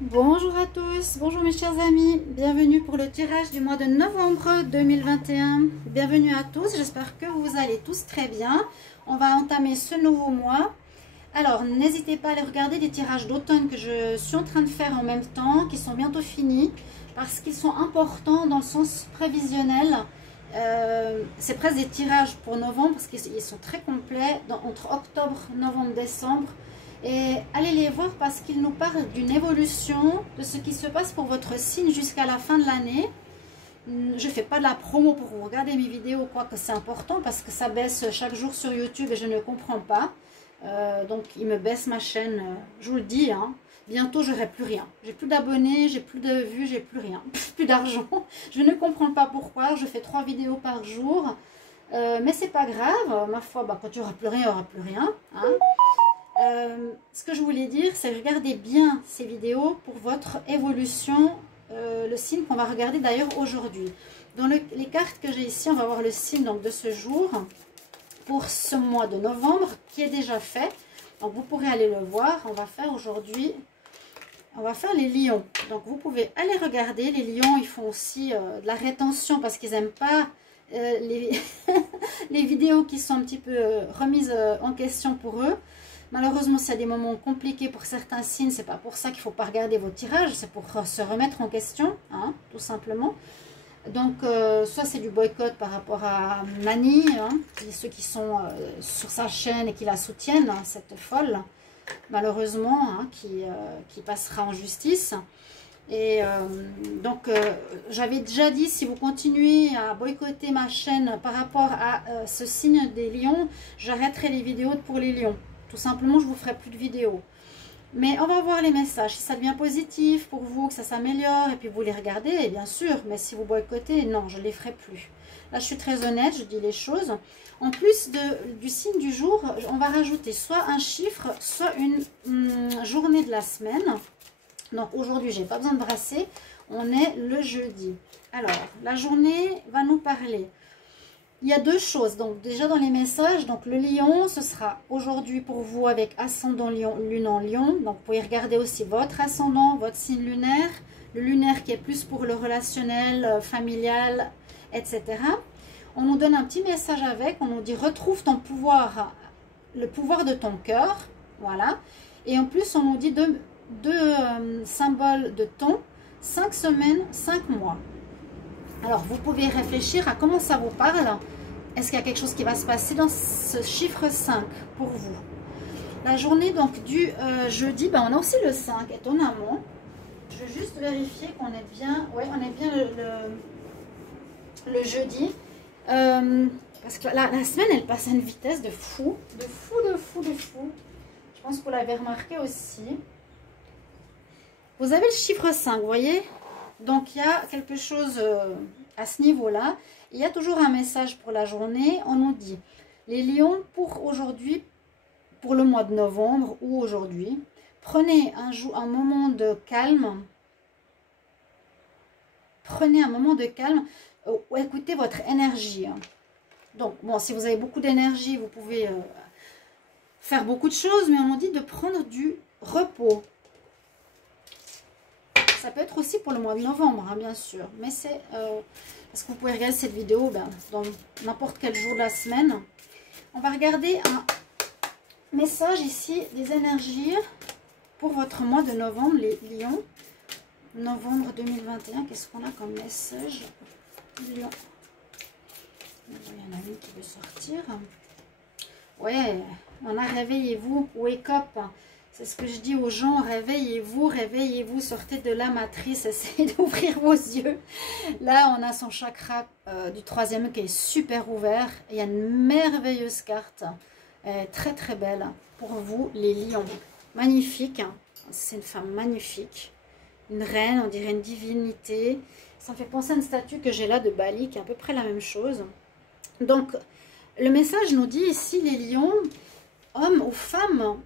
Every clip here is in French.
Bonjour à tous, bonjour mes chers amis, bienvenue pour le tirage du mois de novembre 2021. Bienvenue à tous, j'espère que vous allez tous très bien. On va entamer ce nouveau mois. Alors n'hésitez pas à aller regarder les tirages d'automne que je suis en train de faire en même temps, qui sont bientôt finis, parce qu'ils sont importants dans le sens prévisionnel. C'est presque des tirages pour novembre, parce qu'ils sont très complets, entre octobre, novembre, décembre. Et allez les voir parce qu'ils nous parlent d'une évolution de ce qui se passe pour votre signe jusqu'à la fin de l'année. Je ne fais pas de la promo pour vous regarder mes vidéos, quoique c'est important parce que ça baisse chaque jour sur YouTube et je ne comprends pas. Donc il me baisse ma chaîne, je vous le dis, hein. Bientôt j'aurai plus rien. J'ai plus d'abonnés, j'ai plus de vues, j'ai plus rien, plus d'argent. Je ne comprends pas pourquoi, je fais 3 vidéos par jour. Mais c'est pas grave, ma foi, quand il n'y aura plus rien, il n'y aura plus rien. Hein. Ce que je voulais dire, c'est regardez bien ces vidéos pour votre évolution, le signe qu'on va regarder d'ailleurs aujourd'hui. Dans les cartes que j'ai ici, on va voir le signe donc, de ce jour pour ce mois de novembre qui est déjà fait. Donc vous pourrez aller le voir. On va faire aujourd'hui, on va faire les lions. Donc vous pouvez aller regarder. Les lions, ils font aussi de la rétention parce qu'ils n'aiment pas les, les vidéos qui sont un petit peu remises en question pour eux. Malheureusement, s'il y a des moments compliqués pour certains signes, c'est pas pour ça qu'il ne faut pas regarder vos tirages, c'est pour se remettre en question, hein, tout simplement. Donc, soit c'est du boycott par rapport à Nani, hein, ceux qui sont sur sa chaîne et qui la soutiennent, hein, cette folle, malheureusement, hein, qui passera en justice. Et donc, j'avais déjà dit, si vous continuez à boycotter ma chaîne par rapport à ce signe des lions, j'arrêterai les vidéos pour les lions. Tout simplement, je vous ferai plus de vidéos. Mais on va voir les messages. Si ça devient positif pour vous, que ça s'améliore, et puis vous les regardez, et bien sûr. Mais si vous boycottez, non, je ne les ferai plus. Là, je suis très honnête, je dis les choses. En plus du signe du jour, on va rajouter soit un chiffre, soit une journée de la semaine. Donc aujourd'hui, je n'ai pas besoin de brasser. On est le jeudi. Alors, la journée va nous parler. Il y a deux choses, donc déjà dans les messages, donc le lion, ce sera aujourd'hui pour vous avec ascendant lion, lune en lion, donc vous pouvez regarder aussi votre ascendant, votre signe lunaire, le lunaire qui est plus pour le relationnel, familial, etc. On nous donne un petit message avec, on nous dit retrouve ton pouvoir, le pouvoir de ton cœur, voilà, et en plus on nous dit deux symboles de temps, 5 semaines, 5 mois. Alors, vous pouvez réfléchir à comment ça vous parle. Est-ce qu'il y a quelque chose qui va se passer dans ce chiffre 5 pour vous? La journée donc du jeudi, on a aussi le 5, étonnamment. Je vais juste vérifier qu'on est bien. Oui, on est bien le jeudi. Parce que la semaine, elle passe à une vitesse de fou. De fou, de fou, de fou. Je pense que vous l'avez remarqué aussi. Vous avez le chiffre 5, vous voyez? Donc, il y a quelque chose à ce niveau-là. Il y a toujours un message pour la journée. On nous dit, les lions, pour aujourd'hui, pour le mois de novembre ou aujourd'hui, prenez un moment de calme. Prenez un moment de calme. Écoutez votre énergie. Donc, bon, si vous avez beaucoup d'énergie, vous pouvez faire beaucoup de choses. Mais on nous dit de prendre du repos. Ça peut être aussi pour le mois de novembre, hein, bien sûr. Mais c'est parce que vous pouvez regarder cette vidéo dans n'importe quel jour de la semaine. On va regarder un message ici des énergies pour votre mois de novembre, les lions. Novembre 2021, qu'est-ce qu'on a comme message? Lion. Il y en a une qui veut sortir. Ouais, on a réveillez-vous, wake up. C'est ce que je dis aux gens, réveillez-vous, réveillez-vous, sortez de la matrice, essayez d'ouvrir vos yeux. Là, on a son chakra du 3e qui est super ouvert. Il y a une merveilleuse carte, très très belle pour vous, les lions. Magnifique, hein. C'est une femme magnifique, une reine, on dirait une divinité. Ça me fait penser à une statue que j'ai là de Bali, qui est à peu près la même chose. Donc, le message nous dit ici, les lions... Hommes ou femmes,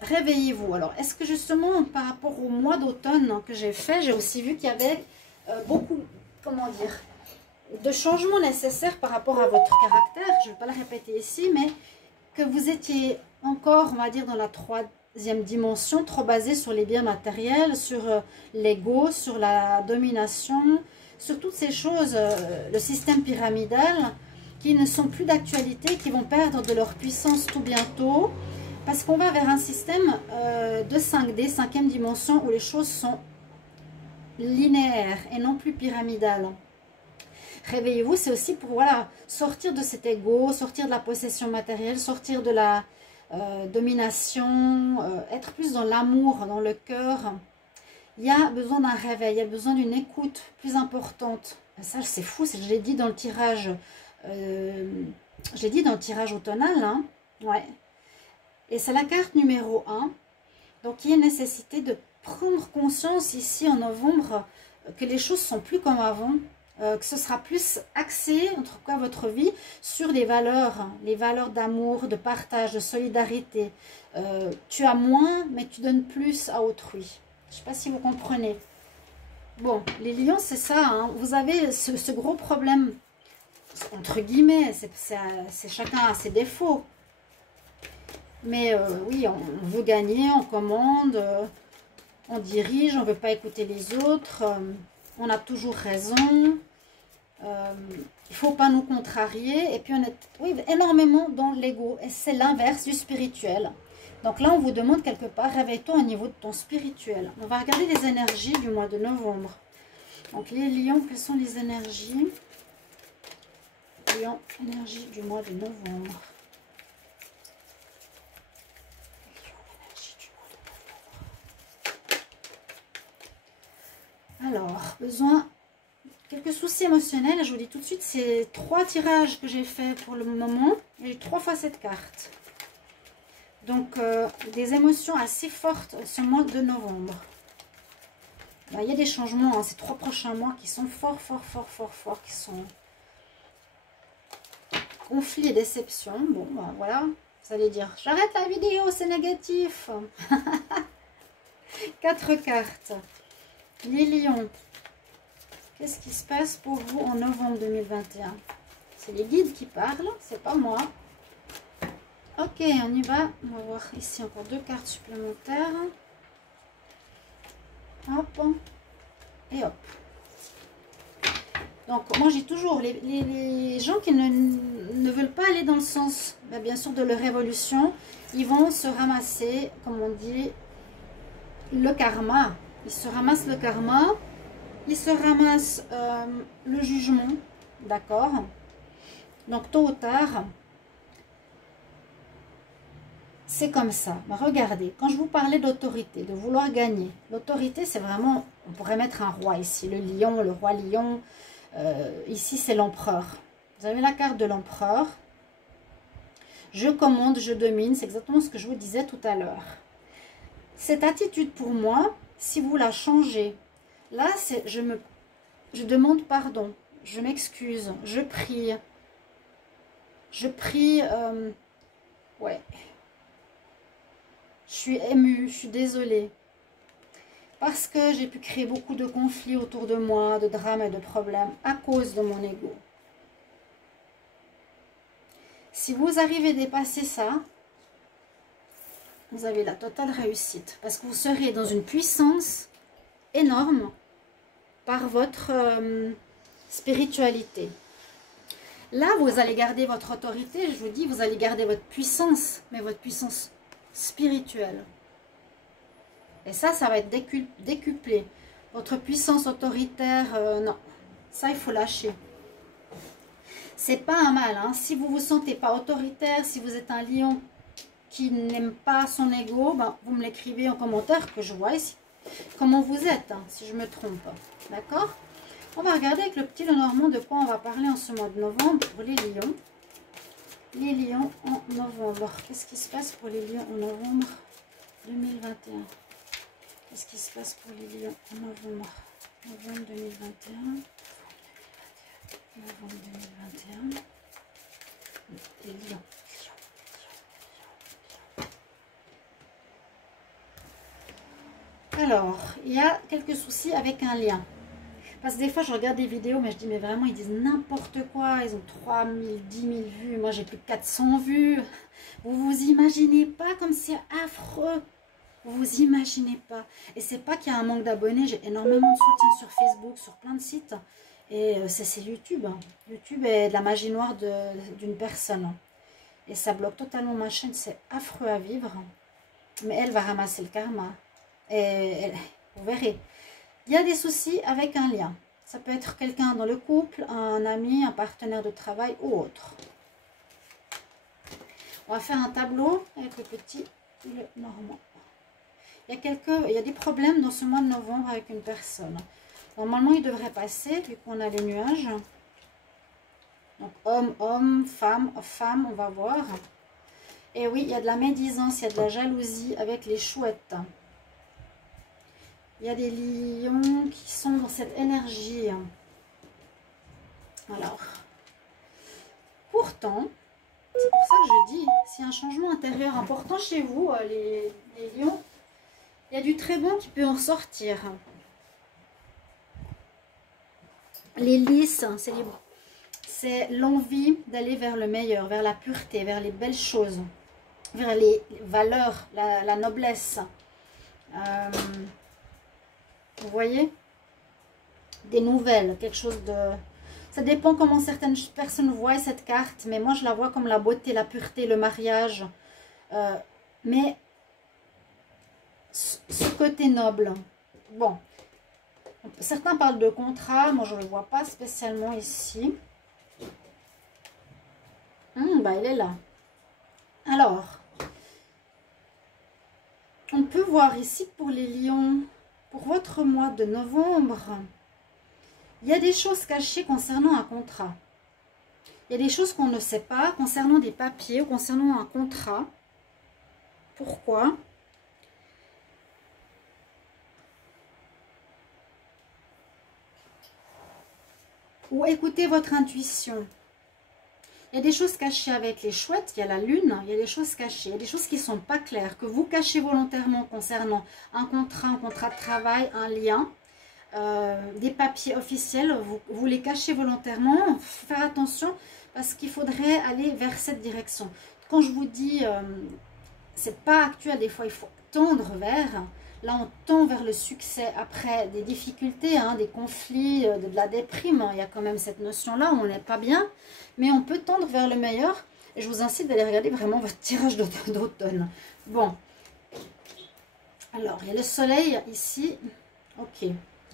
réveillez-vous. Alors, est-ce que justement, par rapport au mois d'automne que j'ai fait, j'ai aussi vu qu'il y avait beaucoup, comment dire, de changements nécessaires par rapport à votre caractère. Je ne vais pas le répéter ici, mais que vous étiez encore, on va dire, dans la dimension, trop basée sur les biens matériels, sur l'ego, sur la domination, sur toutes ces choses, le système pyramidal, qui ne sont plus d'actualité, qui vont perdre de leur puissance tout bientôt, parce qu'on va vers un système de 5D, cinquième dimension, où les choses sont linéaires et non plus pyramidales. Réveillez-vous, c'est aussi pour voilà, sortir de cet ego, sortir de la possession matérielle, sortir de la domination, être plus dans l'amour, dans le cœur. Il y a besoin d'un réveil, il y a besoin d'une écoute plus importante. Ça, c'est fou, je l'ai dit dans le tirage, automnal, hein, ouais. Et c'est la carte numéro 1. Donc, il y a nécessité de prendre conscience ici en novembre que les choses sont plus comme avant. Que ce sera plus axé, en tout cas votre vie, sur les valeurs d'amour, de partage, de solidarité. Tu as moins, mais tu donnes plus à autrui. Je ne sais pas si vous comprenez. Bon, les lions, c'est ça. Hein. Vous avez ce gros problème, entre guillemets, c'est chacun a ses défauts. Mais oui, on veut gagner, on commande, on dirige, on ne veut pas écouter les autres. On a toujours raison, il ne faut pas nous contrarier, et puis on est énormément dans l'ego, et c'est l'inverse du spirituel. Donc là, on vous demande quelque part, réveille-toi au niveau de ton spirituel. On va regarder les énergies du mois de novembre. Donc les lions, quelles sont les énergies? Lions, énergie du mois de novembre. Alors, besoin, quelques soucis émotionnels. Je vous dis tout de suite, c'est 3 tirages que j'ai fait pour le moment. J'ai 3 fois cette carte. Donc, des émotions assez fortes ce mois de novembre. Ben, il y a des changements, hein, ces 3 prochains mois qui sont fort, qui sont conflits et déceptions. Bon, ben, voilà, vous allez dire, j'arrête la vidéo, c'est négatif. 4 cartes. Les lions, qu'est-ce qui se passe pour vous en novembre 2021? C'est les guides qui parlent, c'est pas moi. Ok, on y va. On va voir ici encore 2 cartes supplémentaires. Hop. Et hop. Donc, moi, j'ai toujours les gens qui ne veulent pas aller dans le sens, bien sûr, de leur évolution. Ils vont se ramasser, comme on dit, le karma. Ils se ramassent le karma, ils se ramassent le jugement, d'accord? Donc, tôt ou tard, c'est comme ça. Mais regardez, quand je vous parlais d'autorité, de vouloir gagner, l'autorité, c'est vraiment, on pourrait mettre un roi ici, le lion, le roi lion. Ici, c'est l'empereur. Vous avez la carte de l'empereur. Je commande, je domine, c'est exactement ce que je vous disais tout à l'heure. Cette attitude, pour moi, si vous la changez, là, je demande pardon, je m'excuse, je prie, ouais, je suis émue, je suis désolée, parce que j'ai pu créer beaucoup de conflits autour de moi, de drames et de problèmes, à cause de mon ego. Si vous arrivez à dépasser ça, vous avez la totale réussite. Parce que vous serez dans une puissance énorme par votre spiritualité. Là, vous allez garder votre autorité. Je vous dis, vous allez garder votre puissance. Mais votre puissance spirituelle. Et ça va être décuplé. Votre puissance autoritaire, non. Ça, il faut lâcher. C'est pas un mal. Hein. Si vous ne vous sentez pas autoritaire, si vous êtes un lion qui n'aime pas son ego, ben, vous me l'écrivez en commentaire que je vois ici. Comment vous êtes, hein, si je me trompe. D'accord? On va regarder avec le petit Lenormand de quoi on va parler en ce mois de novembre pour les lions. Les lions en novembre. Qu'est-ce qui se passe pour les lions en novembre 2021? Qu'est-ce qui se passe pour les lions en novembre 2021? Novembre 2021. Les lions. Alors, il y a quelques soucis avec un lien. Parce que des fois, je regarde des vidéos, mais je dis, mais vraiment, ils disent n'importe quoi. Ils ont 3000, 10 000 vues. Moi, j'ai plus de 400 vues. Vous vous imaginez pas comme c'est affreux. Vous imaginez pas. Et c'est pas qu'il y a un manque d'abonnés. J'ai énormément de soutien sur Facebook, sur plein de sites. Et c'est YouTube. Hein. YouTube est de la magie noire d'une personne. Et ça bloque totalement ma chaîne. C'est affreux à vivre. Mais elle va ramasser le karma. Et vous verrez. Il y a des soucis avec un lien. Ça peut être quelqu'un dans le couple, un ami, un partenaire de travail ou autre. On va faire un tableau avec le petit et le normand. Il y a des problèmes dans ce mois de novembre avec une personne. Normalement, il devrait passer, vu qu'on a les nuages. Donc, homme, homme, femme, femme, on va voir. Et oui, il y a de la médisance, il y a de la jalousie avec les chouettes. Il y a des lions qui sont dans cette énergie. Alors, pourtant, c'est pour ça que je dis, s'il y a un changement intérieur important chez vous, les lions, il y a du très bon qui peut en sortir. Les lys, c'est libre. C'est l'envie d'aller vers le meilleur, vers la pureté, vers les belles choses, vers les valeurs, la noblesse. Vous voyez? Des nouvelles, quelque chose de... Ça dépend comment certaines personnes voient cette carte, mais moi je la vois comme la beauté, la pureté, le mariage. Mais ce côté noble. Bon, certains parlent de contrat, moi je ne le vois pas spécialement ici. Bah, il est là. Alors, on peut voir ici pour les lions, pour votre mois de novembre, il y a des choses cachées concernant un contrat. Il y a des choses qu'on ne sait pas concernant des papiers ou concernant un contrat. Pourquoi? Ou écoutez votre intuition. Il y a des choses cachées avec les chouettes, il y a la lune, il y a des choses cachées, il y a des choses qui ne sont pas claires, que vous cachez volontairement concernant un contrat de travail, un lien, des papiers officiels, vous les cachez volontairement. Faire attention parce qu'il faudrait aller vers cette direction. Quand je vous dis, c'est pas actuel, des fois il faut tendre vers... Là, on tend vers le succès après des difficultés, hein, des conflits, de la déprime. Il y a quand même cette notion-là, on n'est pas bien. Mais on peut tendre vers le meilleur. Et je vous incite d'aller regarder vraiment votre tirage d'automne. Bon. Alors, il y a le soleil ici. Ok.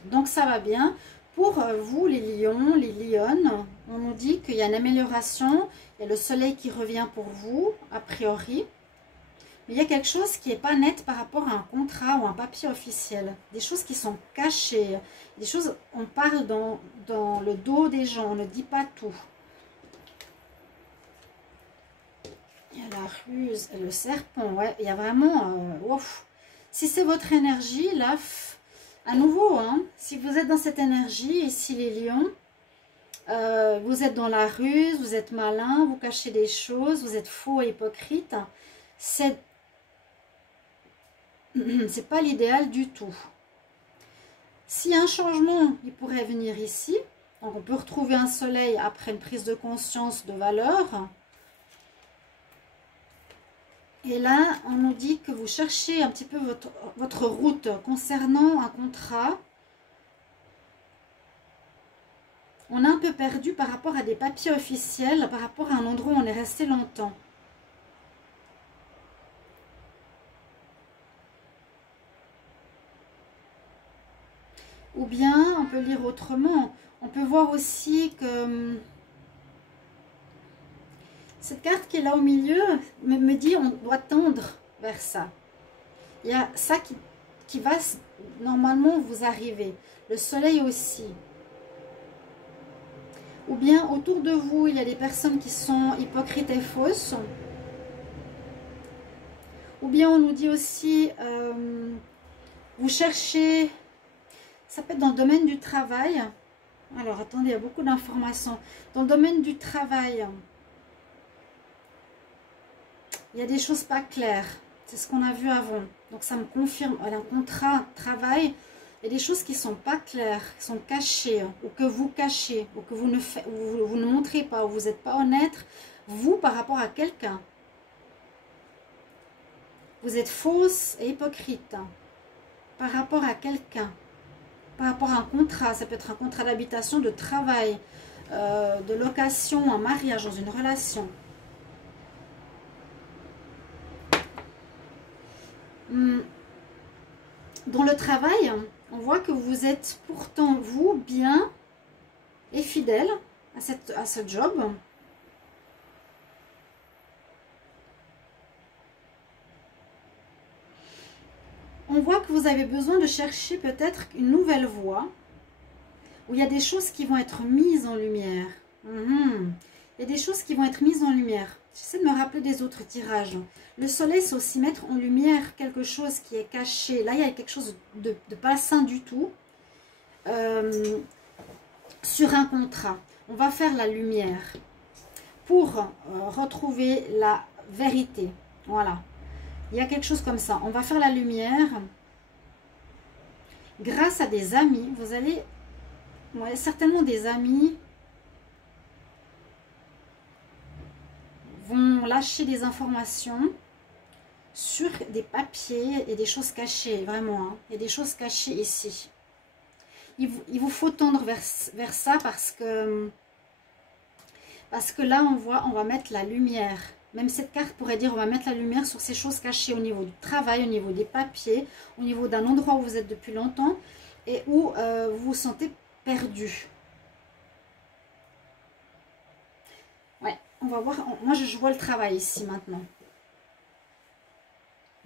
Donc, ça va bien. Pour vous, les lions, les lionnes, on nous dit qu'il y a une amélioration. Il y a le soleil qui revient pour vous, a priori. Il y a quelque chose qui n'est pas net par rapport à un contrat ou un papier officiel. Des choses qui sont cachées. Des choses, on parle dans le dos des gens, on ne dit pas tout. Il y a la ruse et le serpent, ouais. Il y a vraiment... ouf. Si c'est votre énergie, là, à nouveau, hein, si vous êtes dans cette énergie, ici les lions, vous êtes dans la ruse, vous êtes malin, vous cachez des choses, vous êtes faux et hypocrite, c'est pas l'idéal du tout. S'il y a un changement, il pourrait venir ici. Donc on peut retrouver un soleil après une prise de conscience de valeur. Et là, on nous dit que vous cherchez un petit peu votre route concernant un contrat. On a un peu perdu par rapport à des papiers officiels, par rapport à un endroit où on est resté longtemps. Ou bien, on peut lire autrement. On peut voir aussi que cette carte qui est là au milieu me dit on doit tendre vers ça. Il y a ça qui va normalement vous arriver. Le soleil aussi. Ou bien autour de vous, il y a des personnes qui sont hypocrites et fausses. Ou bien on nous dit aussi, vous cherchez... Ça peut être dans le domaine du travail. Alors, attendez, il y a beaucoup d'informations. Dans le domaine du travail, il y a des choses pas claires. C'est ce qu'on a vu avant. Donc, ça me confirme. Voilà, un contrat, travail, il y a des choses qui ne sont pas claires, qui sont cachées, ou que vous cachez, ou que vous ne montrez pas, ou vous n'êtes pas honnête, vous, par rapport à quelqu'un. Vous êtes fausse et hypocrite par rapport à quelqu'un, par rapport à un contrat. Ça peut être un contrat d'habitation, de travail, de location, un mariage, dans une relation. Dans le travail, on voit que vous êtes pourtant, vous, bien et fidèle à ce job. On voit que vous avez besoin de chercher peut-être une nouvelle voie où il y a des choses qui vont être mises en lumière. Il y a des choses qui vont être mises en lumière. J'essaie de me rappeler des autres tirages. Le soleil, c'est aussi mettre en lumière quelque chose qui est caché. Là, il y a quelque chose de pas sain du tout. Sur un contrat, on va faire la lumière pour retrouver la vérité. Voilà. Il y a quelque chose comme ça. On va faire la lumière grâce à des amis. Vous allez... Ouais, certainement des amis vont lâcher des informations sur des papiers et des choses cachées, vraiment. Hein. Il y a des choses cachées ici. Il vous faut tendre vers ça parce que là, on va mettre la lumière. Même cette carte pourrait dire on va mettre la lumière sur ces choses cachées au niveau du travail, au niveau des papiers, au niveau d'un endroit où vous êtes depuis longtemps et où vous vous sentez perdu. Ouais, on va voir. Moi, je vois le travail ici maintenant.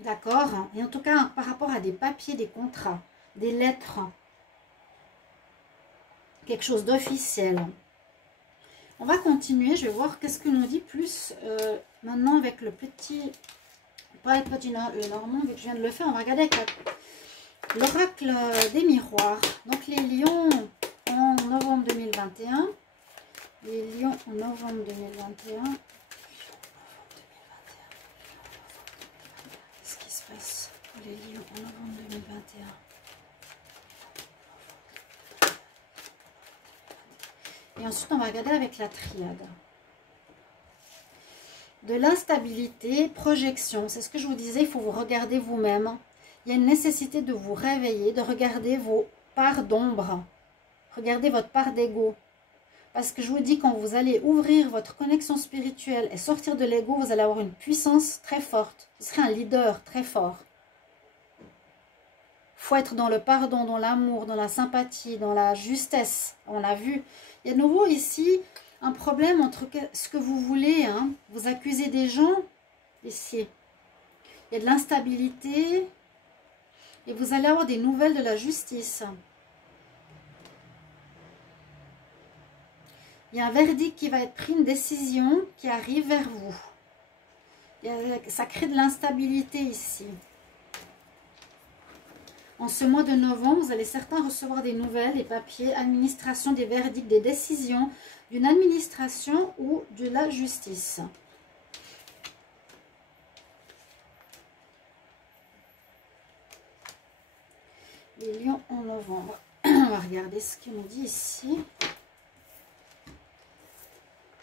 D'accord. Et en tout cas, par rapport à des papiers, des contrats, des lettres, quelque chose d'officiel. On va continuer. Je vais voir qu'est-ce que nous dit plus maintenant avec le petit... Pas le petit normand, vu que je viens de le faire. On va regarder avec l'oracle des miroirs. Donc, les lions en novembre 2021. Les lions en novembre 2021. Qu'est-ce qui se passe pour les lions en novembre 2021? Et ensuite, on va regarder avec la triade. De l'instabilité, projection. C'est ce que je vous disais, il faut vous regarder vous-même. Il y a une nécessité de vous réveiller, de regarder vos parts d'ombre. Regardez votre part d'ego. Parce que je vous dis, quand vous allez ouvrir votre connexion spirituelle et sortir de l'ego, vous allez avoir une puissance très forte. Vous serez un leader très fort. Il faut être dans le pardon, dans l'amour, dans la sympathie, dans la justesse. On a vu. Il y a de nouveau ici un problème entre ce que vous voulez. Hein. Vous accusez des gens ici. Il y a de l'instabilité. Et vous allez avoir des nouvelles de la justice. Il y a un verdict qui va être pris, une décision qui arrive vers vous. Ça crée de l'instabilité ici. En ce mois de novembre, vous allez certains recevoir des nouvelles, des papiers, administration, des verdicts, des décisions d'une administration ou de la justice. Les lions en novembre. On va regarder ce qu'il nous dit ici.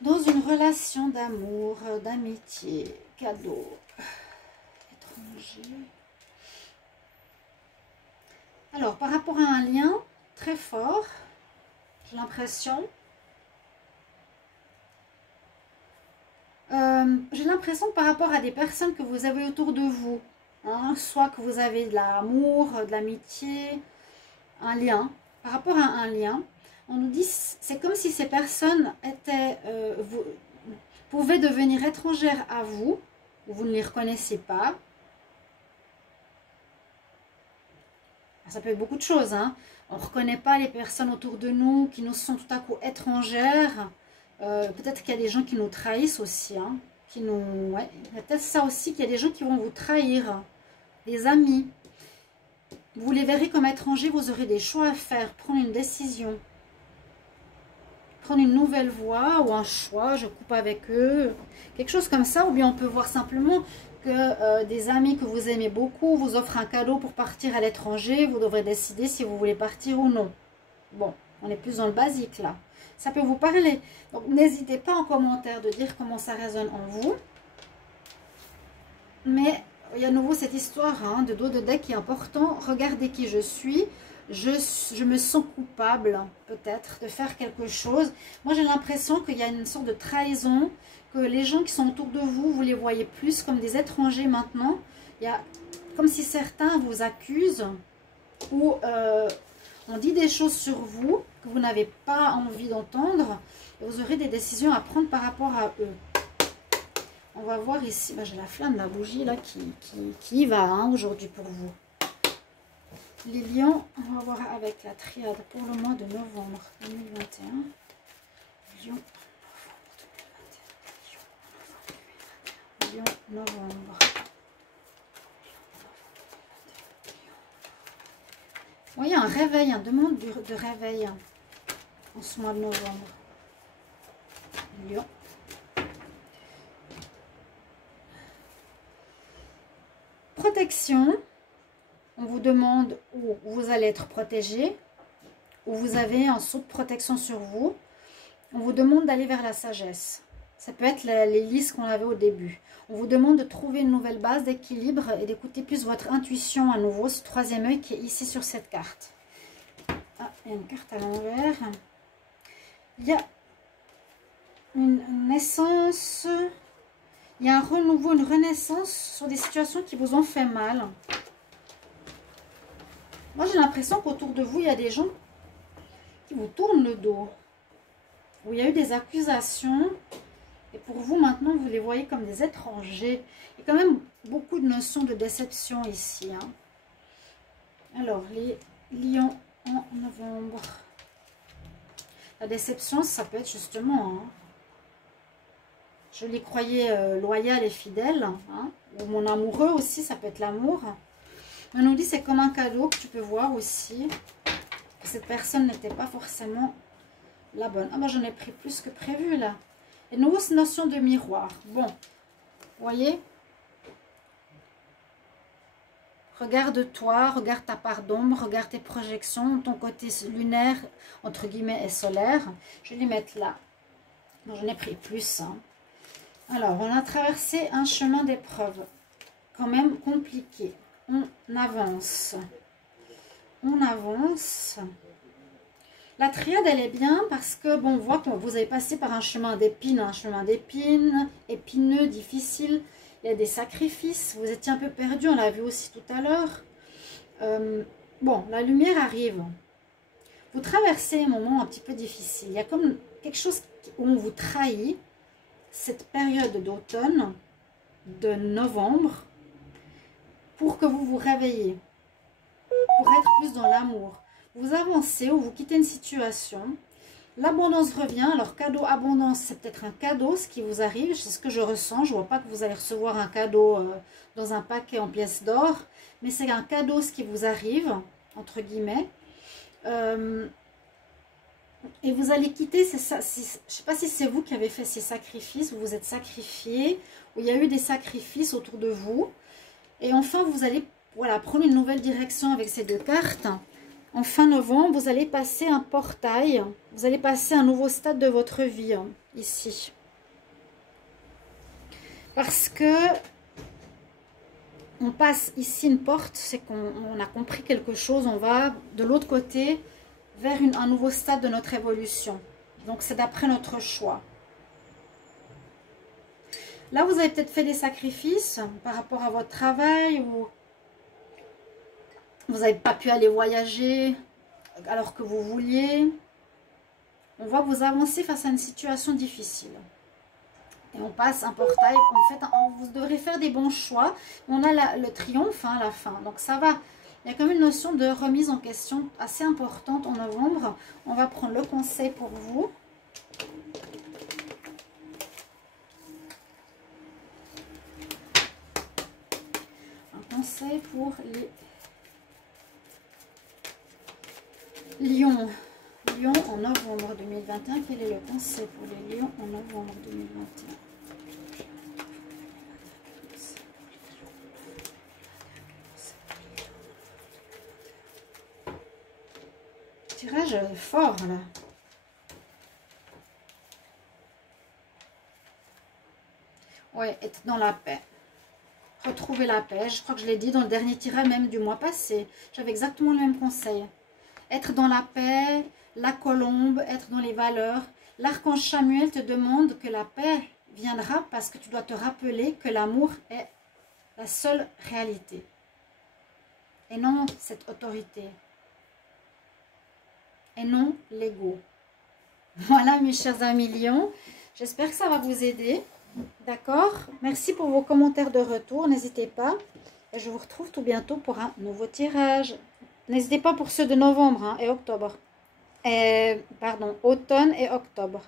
Dans une relation d'amour, d'amitié, cadeau, étranger. Alors, par rapport à un lien très fort, j'ai l'impression que par rapport à des personnes que vous avez autour de vous, hein, soit que vous avez de l'amour, de l'amitié, un lien, par rapport à un lien, on nous dit, c'est comme si ces personnes pouvaient devenir étrangères à vous, vous ne les reconnaissez pas. Ça peut être beaucoup de choses. Hein. On ne reconnaît pas les personnes autour de nous qui nous sont tout à coup étrangères. Peut-être qu'il y a des gens qui nous trahissent aussi. Hein, ouais. Il y a peut-être ça aussi, qu'il y a des gens qui vont vous trahir. Des amis. Vous les verrez comme étrangers, vous aurez des choix à faire. Prendre une décision. Prendre une nouvelle voie ou un choix, je coupe avec eux. Quelque chose comme ça. Ou bien on peut voir simplement que des amis que vous aimez beaucoup vous offrent un cadeau pour partir à l'étranger. Vous devrez décider si vous voulez partir ou non. Bon, on est plus dans le basique là. Ça peut vous parler. Donc, n'hésitez pas en commentaire de dire comment ça résonne en vous. Mais il y a à nouveau cette histoire hein, de dos de deck qui est important. Regardez qui je suis. Je me sens coupable, peut-être, de faire quelque chose. Moi, j'ai l'impression qu'il y a une sorte de trahison, que les gens qui sont autour de vous, vous les voyez plus comme des étrangers maintenant. Il y a comme si certains vous accusent ou on dit des choses sur vous que vous n'avez pas envie d'entendre. Et vous aurez des décisions à prendre par rapport à eux. On va voir ici, ben, j'ai la flamme de la bougie là qui y va hein, aujourd'hui pour vous. Les lions, on va voir avec la triade pour le mois de novembre 2021. Lion, Lion, novembre. Oui, il y a un réveil, une demande de réveil en ce mois de novembre. Lion. Protection. On vous demande où vous allez être protégé, où vous avez un sceau de protection sur vous. On vous demande d'aller vers la sagesse. Ça peut être les listes qu'on avait au début. On vous demande de trouver une nouvelle base d'équilibre et d'écouter plus votre intuition à nouveau, ce troisième œil qui est ici sur cette carte. Ah, il y a une carte à l'envers. Il y a une naissance, il y a un renouveau, une renaissance sur des situations qui vous ont fait mal. Moi, j'ai l'impression qu'autour de vous, il y a des gens qui vous tournent le dos. Où il y a eu des accusations. Et pour vous, maintenant, vous les voyez comme des étrangers. Il y a quand même beaucoup de notions de déception ici. Hein. Alors, les lions en novembre. La déception, ça peut être justement... Hein, je les croyais loyal et fidèle. Hein, ou mon amoureux aussi, ça peut être l'amour. On nous dit c'est comme un cadeau que tu peux voir aussi. Que cette personne n'était pas forcément la bonne. Ah ben j'en ai pris plus que prévu là. Et nouveau cette notion de miroir. Bon, vous voyez. Regarde-toi, regarde ta part d'ombre, regarde tes projections, ton côté lunaire, entre guillemets, et solaire. Je vais les mettre là. J'en ai pris plus. Hein. Alors, on a traversé un chemin d'épreuve. Quand même compliqué. On avance. On avance. La triade, elle est bien parce que, bon, on voit que vous avez passé par un chemin d'épines, épineux, difficile. Il y a des sacrifices. Vous étiez un peu perdu, on l'a vu aussi tout à l'heure. Bon, la lumière arrive. Vous traversez un moment un petit peu difficile. Il y a comme quelque chose où on vous trahit. Cette période d'automne, de novembre, pour que vous vous réveillez, pour être plus dans l'amour. Vous avancez ou vous quittez une situation. L'abondance revient. Alors, cadeau, abondance, c'est peut-être un cadeau, ce qui vous arrive. C'est ce que je ressens. Je ne vois pas que vous allez recevoir un cadeau dans un paquet en pièces d'or. Mais c'est un cadeau, ce qui vous arrive, entre guillemets. Et vous allez quitter, c'est ça. Je ne sais pas si c'est vous qui avez fait ces sacrifices. Vous vous êtes sacrifié. Ou il y a eu des sacrifices autour de vous. Et enfin, vous allez voilà, prendre une nouvelle direction avec ces deux cartes. En fin novembre, vous allez passer un portail. Vous allez passer un nouveau stade de votre vie, hein, ici. Parce que on passe ici une porte, c'est qu'on a compris quelque chose. On va de l'autre côté vers un nouveau stade de notre évolution. Donc, c'est d'après notre choix. Là, vous avez peut-être fait des sacrifices par rapport à votre travail ou vous n'avez pas pu aller voyager alors que vous vouliez. On voit que vous avancez face à une situation difficile. Et on passe un portail. En fait, vous devrez faire des bons choix. On a le triomphe hein, à la fin. Donc, ça va. Il y a quand même une notion de remise en question assez importante en novembre. On va prendre le conseil pour vous. Conseil pour les lions. Lions en novembre 2021. Quel est le conseil pour les lions en novembre 2021? Tirage fort là. Ouais, être dans la paix. retrouver la paix. Je crois que je l'ai dit dans le dernier tirage même du mois passé. J'avais exactement le même conseil. Être dans la paix, la colombe, être dans les valeurs. L'archange Chamuel te demande que la paix viendra parce que tu dois te rappeler que l'amour est la seule réalité. Et non cette autorité. Et non l'ego. Voilà mes chers amis lions. J'espère que ça va vous aider. D'accord? Merci pour vos commentaires de retour. N'hésitez pas. Et je vous retrouve tout bientôt pour un nouveau tirage. N'hésitez pas pour ceux de novembre hein, et octobre. Pardon, automne et octobre.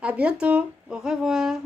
À bientôt. Au revoir.